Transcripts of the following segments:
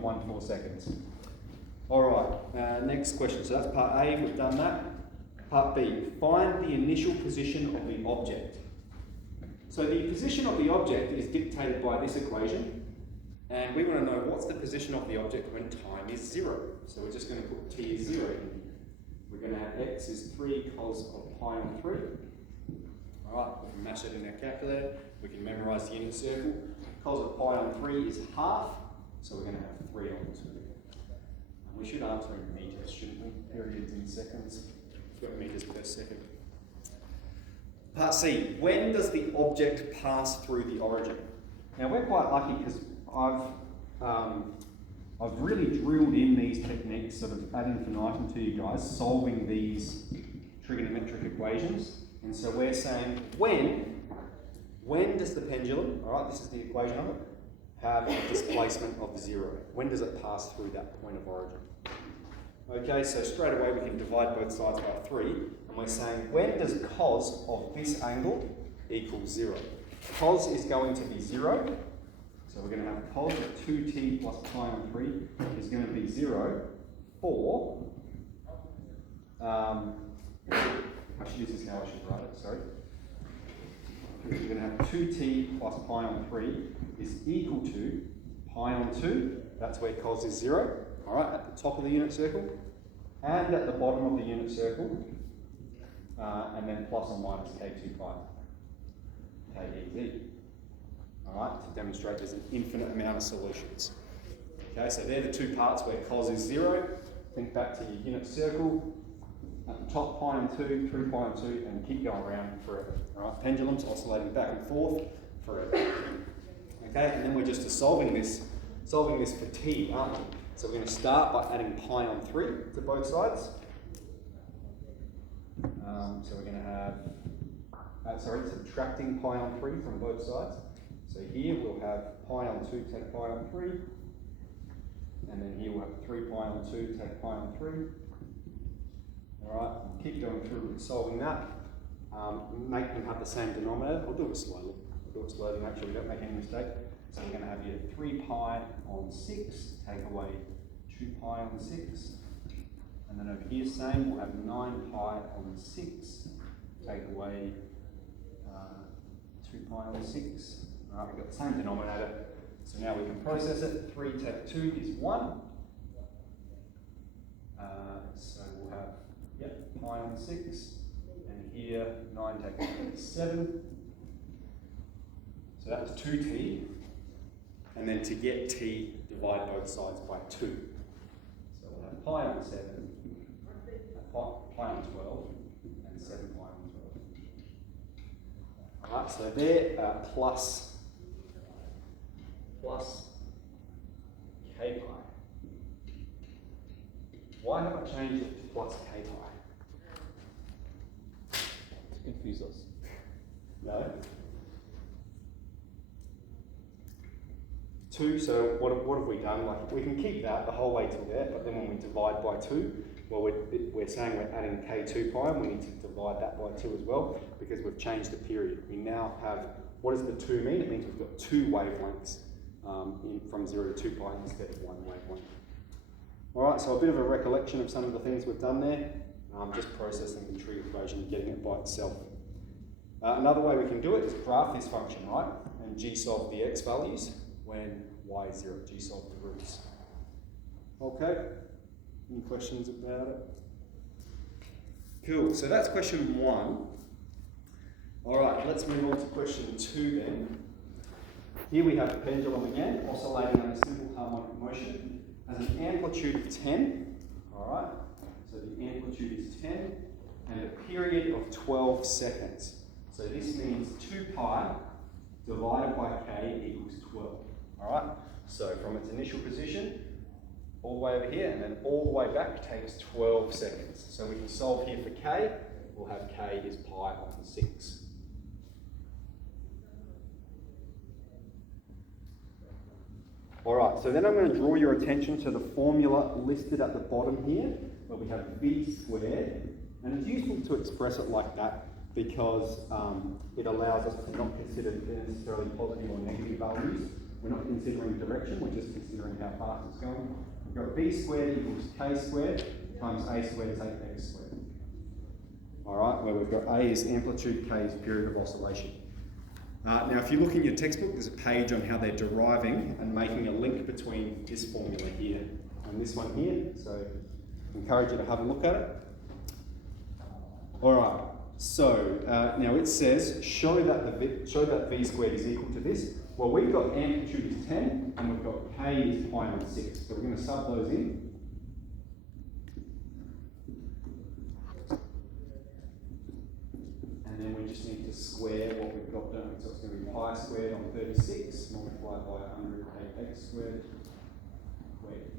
0.14 seconds. All right, next question. So that's part A, we've done that. Part B, find the initial position of the object. So the position of the object is dictated by this equation, and we want to know what's the position of the object when time is 0. So we're just going to put t is 0 in here. We're going to have x is 3 cos of pi on 3. All right, we can mash it in our calculator. We can memorise the unit circle. Cos of pi on 3 is half, so we're going to have 3 on 2. And we should answer in metres, shouldn't we? Periods in seconds. We've got metres per second. Part C, when does the object pass through the origin? Now we're quite lucky because I've really drilled in these techniques sort of ad infinitum to you guys, solving these trigonometric equations. And so we're saying when does the pendulum, all right, this is the equation of it, have a displacement of 0? When does it pass through that point of origin? Okay, so straight away we can divide both sides by 3, and we're saying when does cos of this angle equal 0? Cos is going to be 0, so we're going to have cos of 2t plus pi on 3 is going to be 0 for, I should use this how I should write it, sorry. We're going to have 2t plus pi on 3 is equal to pi on 2, that's where cos is 0. All right, at the top of the unit circle, and at the bottom of the unit circle, and then plus or minus k2 pi, k-e-z. All right, to demonstrate there's an infinite amount of solutions. Okay, so they're the two parts where cos is 0. Think back to your unit circle. At the top, pi on 2, through pi on 2, and keep going around forever. All right, pendulums oscillating back and forth forever. Okay, and then we're just solving this for t, aren't we? So we're going to start by adding pi on 3 to both sides. So we're going to have, subtracting pi on 3 from both sides. So here we'll have pi on 2 take pi on 3. And then here we'll have 3 pi on 2 take pi on 3. Alright, keep going through and solving that. Make them have the same denominator. I'll do it slowly. Make sure we don't make any mistake. So we're going to have your 3 pi on 6, take away 2 pi on 6. And then over here, same, we'll have 9 pi on 6, take away 2 pi on 6. Alright, we've got the same denominator. So now we can process it. 3 take 2 is 1. So we'll have, pi on 6. And here, 9 take 1 is 7. So that's 2t. And then to get t, divide both sides by 2. So we'll have pi on 7, pi on 12, and 7 pi on 12. Alright, so there, plus k pi. Why have I changed it to plus k pi? To confuse us. No. 2, so what have we done? Like, we can keep that the whole way till there, but then when we divide by 2, well, we're saying we're adding k2 pi, and we need to divide that by 2 as well, because we've changed the period. We now have, what does the 2 mean? It means we've got 2 wavelengths from 0 to 2 pi instead of 1 wavelength. All right, so a bit of a recollection of some of the things we've done there, just processing the trig equation and getting it by itself. Another way we can do it is graph this function, right? And g-solve the x values when y is 0, g-solve the roots. Okay, any questions about it? Cool, so that's question 1. All right, let's move on to question 2 then. Here we have the pendulum again, oscillating on a simple harmonic motion, has an amplitude of 10, all right? So the amplitude is 10, and a period of 12 seconds. So this means 2 pi divided by k equals 12. All right, so from its initial position, all the way over here, and then all the way back takes 12 seconds. So we can solve here for k. We'll have k is pi on 6. All right, so then I'm going to draw your attention to the formula listed at the bottom here, where we have v squared. And it's useful to express it like that because it allows us to not consider necessarily positive or negative values. we're not considering direction, we're just considering how fast it's going. We've got b squared equals k squared times a squared take x squared. Alright, where we've got a is amplitude, k is period of oscillation. Now if you look in your textbook, there's a page on how they're deriving and making a link between this formula here and this one here, so I encourage you to have a look at it. Alright, so now it says show that v squared is equal to this. Well, we've got amplitude is 10 and we've got k is pi on 6, so we're going to sub those in. And then we just need to square what we've got done. So it's going to be pi squared on 36 multiplied by 100 x squared squared.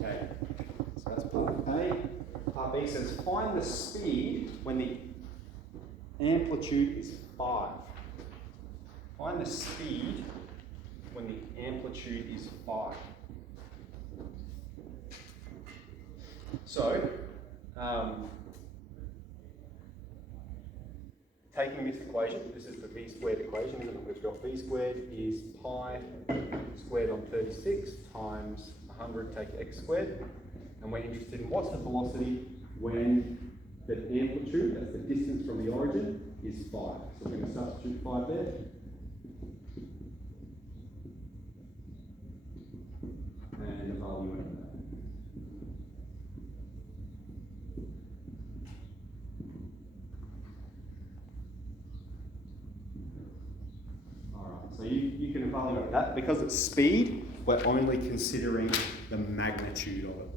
Okay, so that's part A. Part B says find the speed when the amplitude is 5. Find the speed when the amplitude is 5. So, taking this equation, this is the v squared equation, isn't it? We've got v squared is pi squared on 36 times 100 take x squared, and we're interested in what's the velocity when the amplitude, that's the distance from the origin, is 5. So we're going to substitute 5 there. And evaluate that. Alright, so you can evaluate that. Because it's speed, we're only considering the magnitude of it.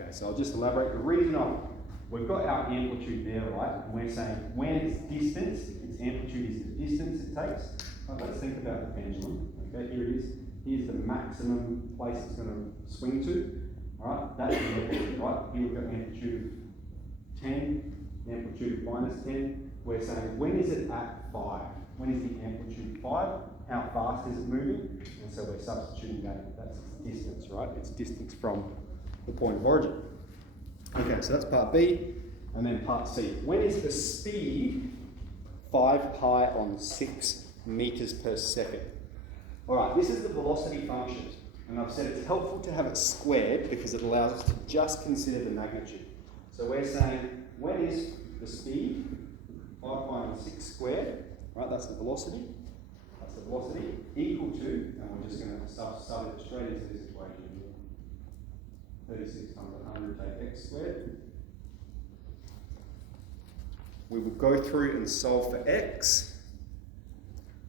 Okay, so I'll just elaborate. The reason we've got our amplitude there, right? And we're saying when it's distance, its amplitude is the distance it takes. Right, let's think about the pendulum. Okay, here it is. Here's the maximum place it's going to swing to. Alright, that's the amplitude, right? Here we've got amplitude of 10, amplitude of minus 10. We're saying when is it at 5? When is the amplitude 5? How fast is it moving? And so we're substituting that. That's its distance, right? It's distance from the point of origin. Okay, so that's part B. And then part C. When is the speed 5 pi on 6 meters per second? Alright, this is the velocity function. And I've said it's helpful to have it squared because it allows us to just consider the magnitude. So we're saying, when is the speed 5 pi on 6 squared? Right, that's the velocity. That's the velocity equal to, and we're just going to sub it straight into this equation here. 36 times 100 take x squared. We will go through and solve for x.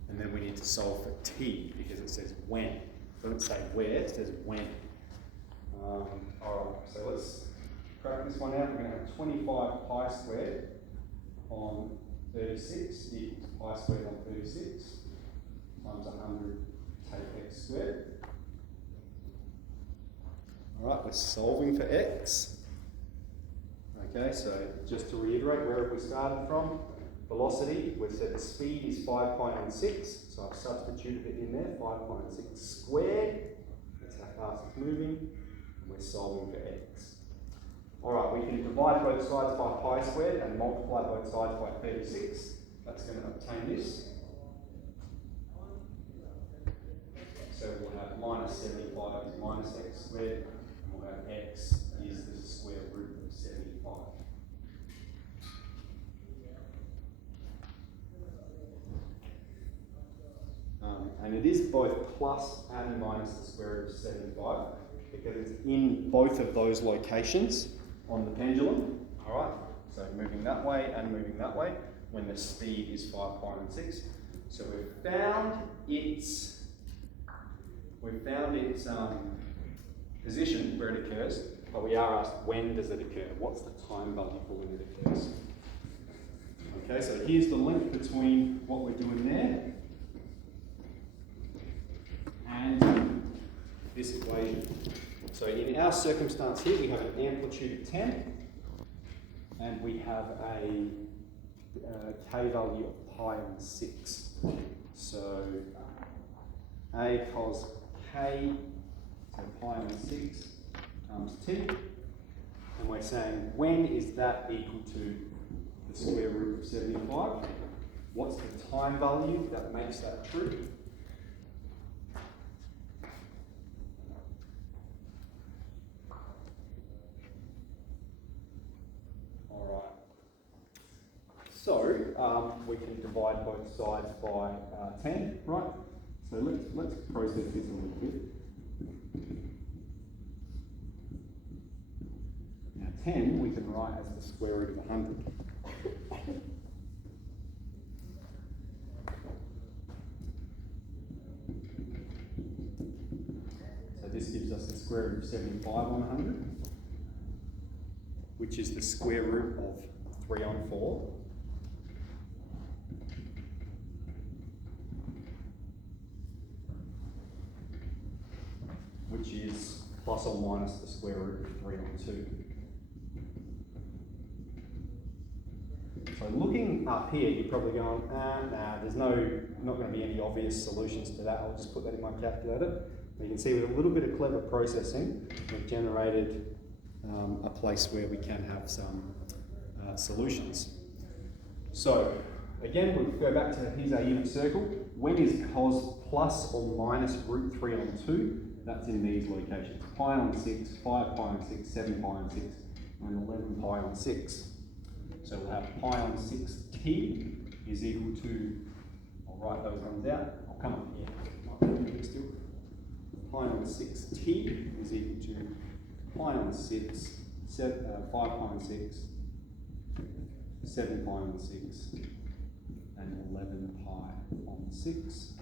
And then we need to solve for t because it says when. It doesn't say where, it says when. Alright, so let's crack this one out. We're going to have 25 pi squared on 36 equals pi squared on 36 times 100 take x squared. Alright, we're solving for x. Okay, so just to reiterate, where have we started from? Velocity, we've said the speed is 5 pi on 6, so I've substituted it in there, 5 pi on 6 squared, that's how fast it's moving, and we're solving for x. Alright, we can divide both sides by pi squared and multiply both sides by 36, that's going to obtain this. So we'll have minus 75 is minus x squared, and we'll have x is the square root of 75. And it is both plus and minus the square root of 75 because it's in both of those locations on the pendulum. Alright, so moving that way and moving that way when the speed is 5 pi on 6. So we've found its position where it occurs, but we are asked when does it occur? What's the time value for when it occurs? Okay, so here's the link between what we're doing there and this equation. So in our circumstance here, we have an amplitude of 10, and we have a k value of pi on 6. So a cos k, so pi on 6, times t. And we're saying, when is that equal to the square root of 75? What's the time value that makes that true? Alright. So, we can divide both sides by 10, right? So let's process this a little bit. Now 10 we can write as the square root of 100. So this gives us the square root of 75 on 100, which is the square root of 3 on 4. Which is plus or minus the square root of 3 on 2. So looking up here, you're probably going, nah, there's not going to be any obvious solutions to that. I'll just put that in my calculator. You can see with a little bit of clever processing, we've generated a place where we can have some solutions. So again, we'll go back to, here's our unit circle. When is cos plus or minus root 3 on 2? That's in these locations. Pi on 6, 5 pi on 6, 7 pi on 6, and 11 pi on 6. So we'll have pi on 6t is equal to, I'll write those ones out. I'll come up here. Still. Pi on 6t is equal to pi on 6, 5 pi on 6, 7 pi on 6, and 11 pi on 6.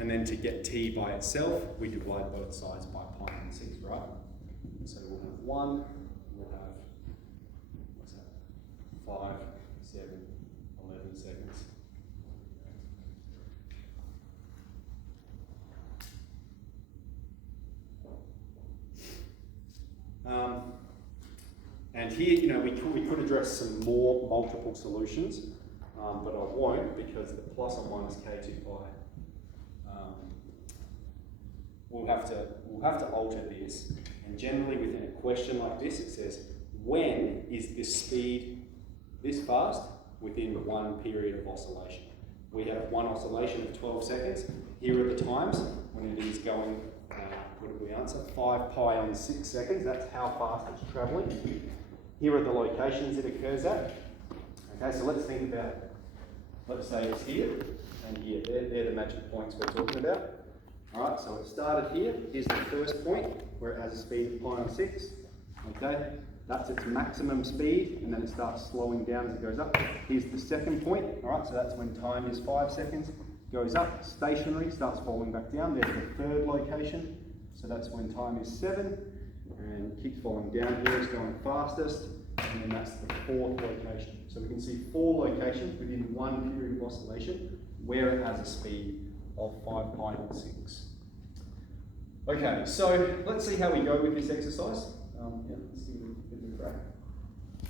And then to get t by itself, we divide both sides by pi on 6, right? So we'll have 1, we'll have, what's that? 5, 7, 11 seconds. And here, we could address some more multiple solutions, but I won't because the plus or minus k2 pi. We'll have to alter this, and generally within a question like this, it says, when is this speed this fast within one period of oscillation? We have one oscillation of 12 seconds. Here are the times when it is going, what did we answer? 5 pi on 6 seconds, that's how fast it's travelling. Here are the locations it occurs at. Okay, so let's think about, let's say it's here and here. They're the magic points we're talking about. Alright, so it started here. Here's the first point where it has a speed of pi on 6. Okay, that's its maximum speed, and then it starts slowing down as it goes up. Here's the second point. Alright, so that's when time is 5 seconds. Goes up, stationary, starts falling back down. There's the third location. So that's when time is 7, and keeps falling down here. It's going fastest, and then that's the fourth location. So we can see 4 locations within one period of oscillation where it has a speed of 5 pi on 6. Okay, so let's see how we go with this exercise. Let's see if we can crack.